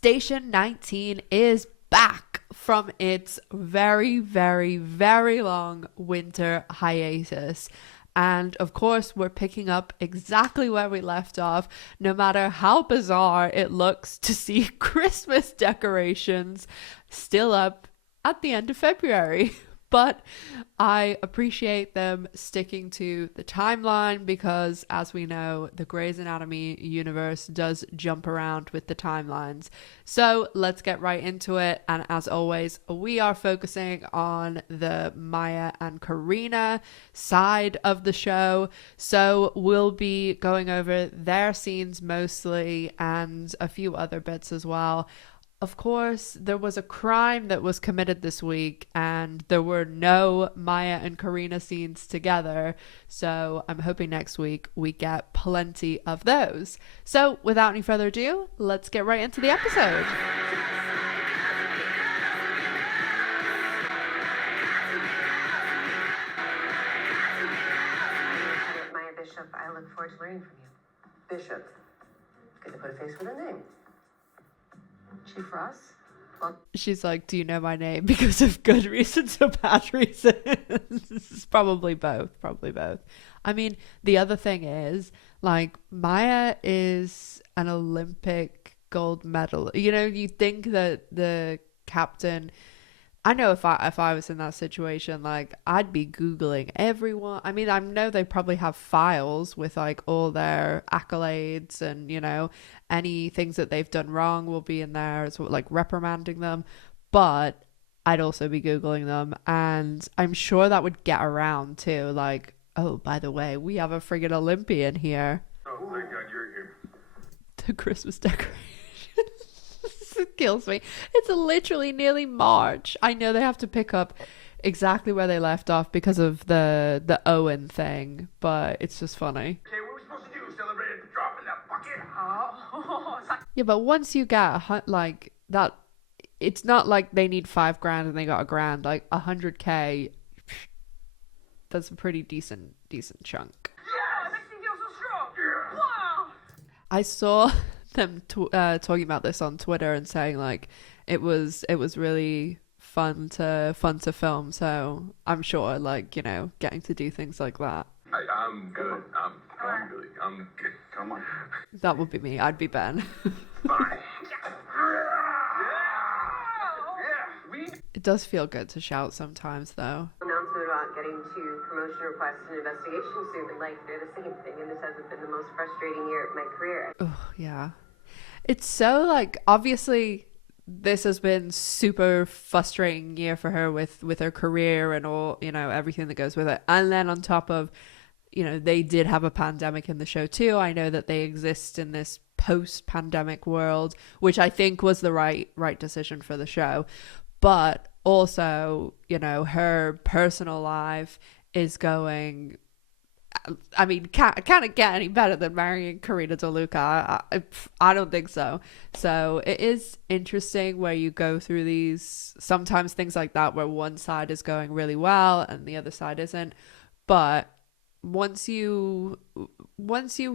Station 19 is back from its very, very, very long winter hiatus. And of course, we're picking up exactly where we left off, no matter how bizarre it looks to see Christmas decorations still up at the end of February. But I appreciate them sticking to the timeline because, as we know, the Grey's Anatomy universe does jump around with the timelines. So let's get right into it. And as always, we are focusing on the Maya and Karina side of the show. So we'll be going over their scenes mostly and a few other bits as well. Of course, there was a crime that was committed this week and there were no Maya and Karina scenes together. So I'm hoping next week we get plenty of those. So without any further ado, let's get right into the episode. Maya Bishop, I look forward to learning from you. Bishop. Good to put a face with a name. She for us? Well, she's like, do you know my name because of good reasons or bad reasons? It's probably both. I mean, the other thing is, like, Maya is an Olympic gold medal. You know, you think that the captain, I know if I was in that situation, like, I'd be Googling everyone. I mean, I know they probably have files with like all their accolades and, you know, any things that they've done wrong will be in there as well, like reprimanding them. But I'd also be Googling them, and I'm sure that would get around too. Like, oh, by the way, we have a friggin' Olympian here. Oh, thank God you're here. The Christmas decoration. It kills me. It's literally nearly March. I know they have to pick up exactly where they left off because of the Owen thing, but it's just funny. Okay, what are we supposed to do? Celebrate a drop in that bucket? Oh. Yeah, but once you get like that, it's not like they need $5,000 and they got $1,000. Like $100K, that's a pretty decent chunk. Yeah, makes me feel so strong. Yeah. Wow. I saw them talking about this on Twitter and saying like it was really fun to film. So I'm sure, like, you know, getting to do things like that. I'm good. I'm good. Come on. That would be me. I'd be Ben. Bye. It does feel good to shout sometimes, though. announcement about getting to promotion requests and investigation soon. Like, they're the same thing, and this hasn't been the most frustrating year of my career. Oh, yeah. It's so, like, obviously this has been super frustrating year for her with her career and all, you know, everything that goes with it. And then on top of, you know, they did have a pandemic in the show too. I know that they exist in this post-pandemic world, which I think was the right decision for the show. But also, you know, her personal life is going, I mean, can it get any better than marrying Carina Deluca? I don't think so. So it is interesting where you go through these, sometimes things like that where one side is going really well and the other side isn't. But once you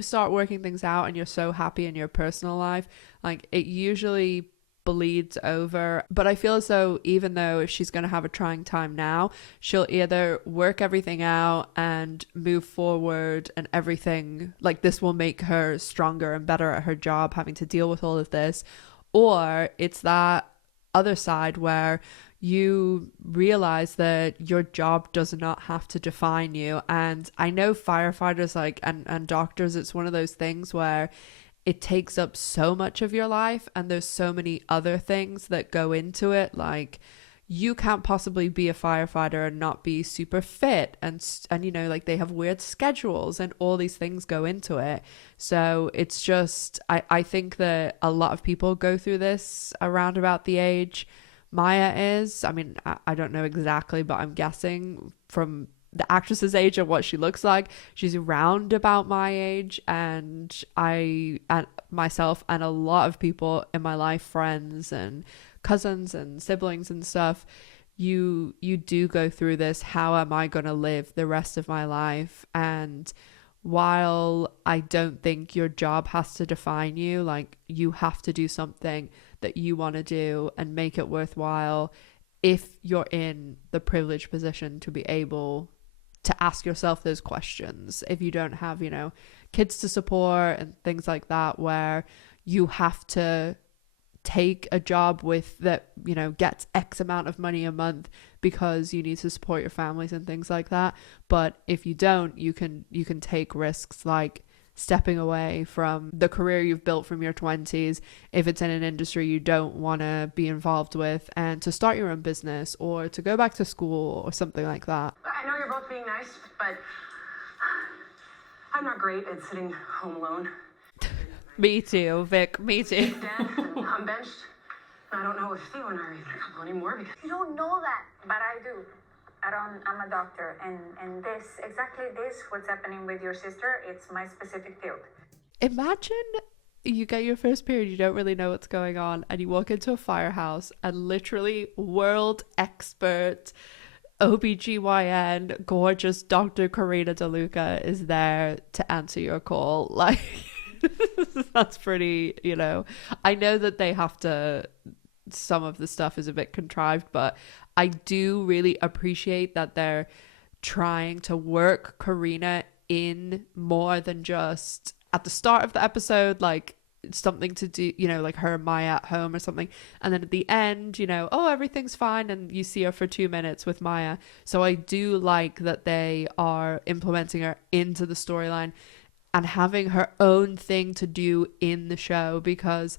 start working things out and you're so happy in your personal life, like, it usually bleeds over. But I feel as though even though if she's going to have a trying time now, she'll either work everything out and move forward, and everything, like, this will make her stronger and better at her job having to deal with all of this, or it's that other side where you realize that your job does not have to define you. And I know firefighters, like, and doctors, it's one of those things where it takes up so much of your life, and there's so many other things that go into it. Like, you can't possibly be a firefighter and not be super fit, and you know, like, they have weird schedules and all these things go into it. So it's just, I think that a lot of people go through this around about the age Maya is. I mean, I don't know exactly, but I'm guessing from the actress's age and what she looks like, she's around about my age. And I and myself and a lot of people in my life, friends and cousins and siblings and stuff, you do go through this, how am I going to live the rest of my life? And while I don't think your job has to define you, like you have to do something that you want to do and make it worthwhile if you're in the privileged position to be able to ask yourself those questions. If you don't have, kids to support and things like that, where you have to take a job with that, gets X amount of money a month because you need to support your families and things like that. But if you don't, you can take risks like stepping away from the career you've built from your 20s if it's in an industry you don't want to be involved with, and to start your own business or to go back to school or something like that. I know you're both being nice, but I'm not great at sitting home alone. Me too, Vic, me too. Dad, I'm benched. I don't know if Theo and I are even a couple anymore because You don't know that, but I do. I'm a doctor, and exactly this, what's happening with your sister, it's my specific field. Imagine you get your first period, you don't really know what's going on, and you walk into a firehouse and literally world expert OBGYN gorgeous Dr. Carina Deluca is there to answer your call. Like, that's pretty, I know that they have to, some of the stuff is a bit contrived, but I do really appreciate that they're trying to work Karina in more than just at the start of the episode, like something to do, like her and Maya at home or something, and then at the end, oh, everything's fine, and you see her for 2 minutes with Maya. So I do like that they are implementing her into the storyline and having her own thing to do in the show, because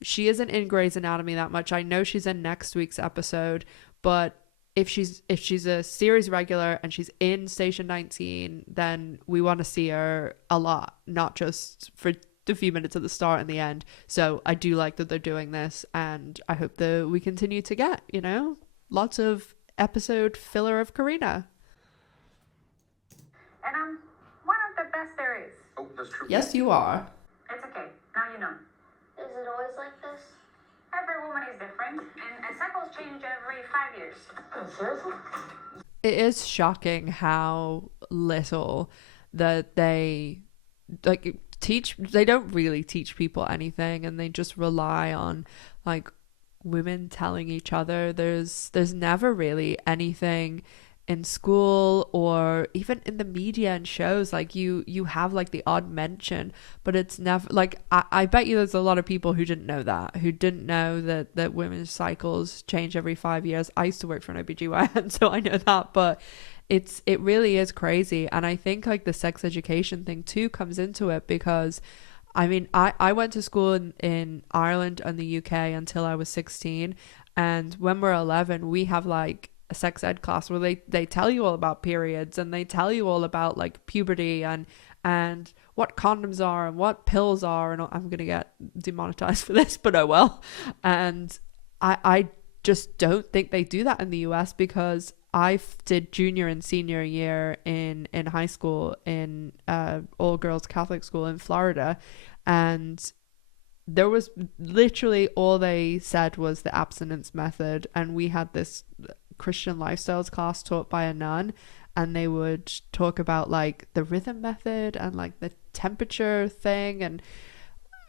she isn't in Grey's Anatomy that much. I know she's in next week's episode, but if she's a series regular and she's in Station 19, then we want to see her a lot, not just for the few minutes at the start and the end. So I do like that they're doing this, and I hope that we continue to get, lots of episode filler of Karina. And I'm one of the best there is. Oh, that's true. Yes, you are. It's okay. Now you know. Is it always like this? Every woman is different, and cycles change every 5 years. seriously? It is shocking how little that they teach. They don't really teach people anything, and they just rely on like women telling each other. There's never really anything in school or even in the media and shows. Like you have like the odd mention, but it's never like, I bet you there's a lot of people who didn't know that women's cycles change every 5 years. I used to work for an OBGYN, so I know that, but it really is crazy. And I think like the sex education thing too comes into it, because I mean, I went to school in Ireland and the UK until I was 16, and when we're 11 we have like a sex ed class where they tell you all about periods, and they tell you all about like puberty and what condoms are and what pills are, and I'm gonna get demonetized for this, but oh well. And I just don't think they do that in the US, because I did junior and senior year in high school in all girls Catholic school in Florida, and there was literally all they said was the abstinence method, and we had this Christian lifestyles class taught by a nun, and they would talk about like the rhythm method and like the temperature thing, and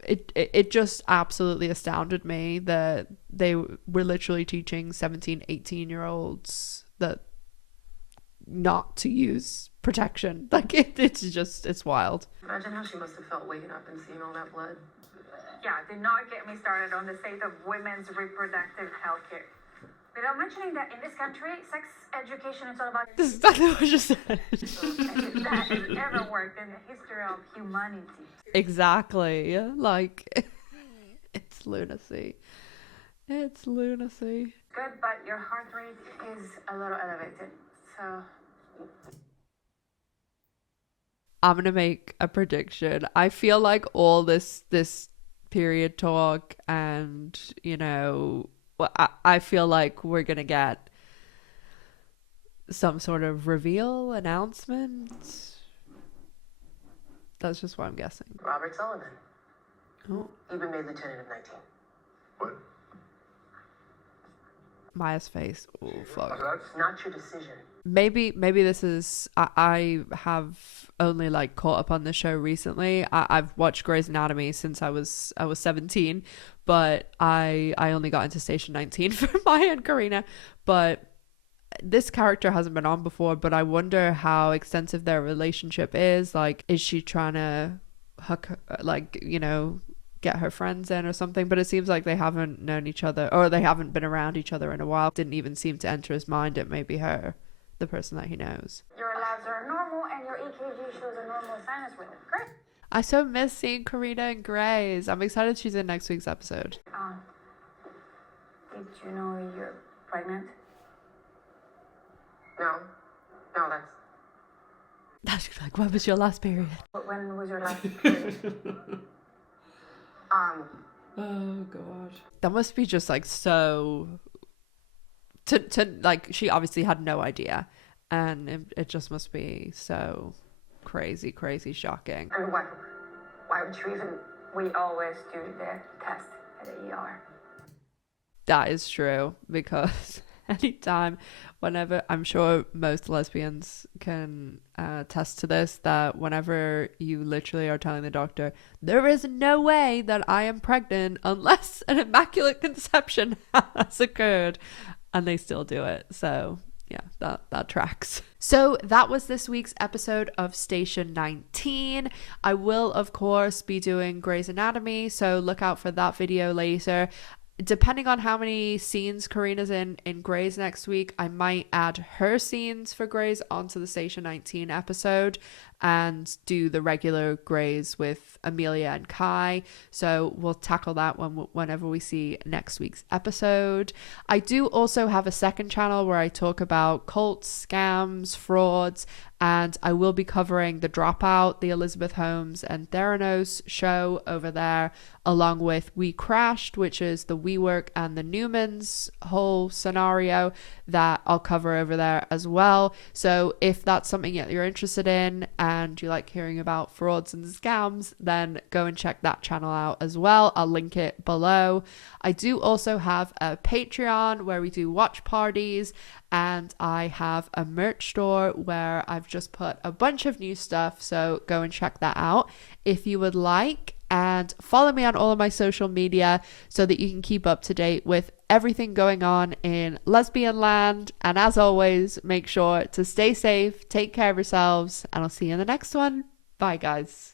it just absolutely astounded me that they were literally teaching 17-18-year-olds that not to use protection. Like it's wild. Imagine how she must have felt waking up and seeing all that blood. Yeah, do not get me started on the state of women's reproductive health care. Without mentioning that in this country, sex education is all about This is exactly what I just said. that has ever worked in the history of humanity. Exactly. Like, it's lunacy. It's lunacy. Good, but your heart rate is a little elevated, so I'm gonna make a prediction. I feel like all this period talk and I feel like we're gonna get some sort of reveal announcement. That's just what I'm guessing. Robert Sullivan. Oh. Even made Lieutenant of 19. What? Maya's face. Oh, fuck. It's not your decision. Maybe this is, I have only like caught up on the show recently. I've watched Grey's Anatomy since I was 17, but I only got into station 19 for Maya and Karina. But this character hasn't been on before, but I wonder how extensive their relationship is. Like, is she trying to hook, like, you know, get her friends in or something? But it seems like they haven't known each other, or they haven't been around each other in a while. Didn't even seem to enter his mind it may be her, the person that he knows. Your labs are normal and your EKG shows a normal sinus rhythm. Great. I so miss seeing Karina and Grey's. I'm excited she's in next week's episode. Did you know you're pregnant? No, that's... That's like, when was your last period? When was your last period? Oh god. That must be just like so to like, she obviously had no idea, and it just must be so crazy shocking. I mean, why would you even... We always do the test at the ER. That is true, because anytime, whenever, I'm sure most lesbians can attest to this, that whenever you literally are telling the doctor, there is no way that I am pregnant unless an immaculate conception has occurred, and they still do it. So yeah, that tracks. So that was this week's episode of Station 19. I will, of course, be doing Grey's Anatomy, so look out for that video later. Depending on how many scenes Karina's in Grey's next week, I might add her scenes for Grey's onto the Station 19 episode and do the regular Grey's with Amelia and Kai. So we'll tackle that whenever we see next week's episode. I do also have a second channel where I talk about cults, scams, frauds, and I will be covering The Dropout, the Elizabeth Holmes and Theranos show over there, along with We Crashed, which is the WeWork and the Newmans whole scenario that I'll cover over there as well. So if that's something that you're interested in and you like hearing about frauds and scams, then go and check that channel out as well. I'll link it below. I do also have a Patreon where we do watch parties, and I have a merch store where I've just put a bunch of new stuff, so go and check that out if you would like. And follow me on all of my social media so that you can keep up to date with everything going on in lesbian land. And as always, make sure to stay safe, take care of yourselves, and I'll see you in the next one. Bye, guys.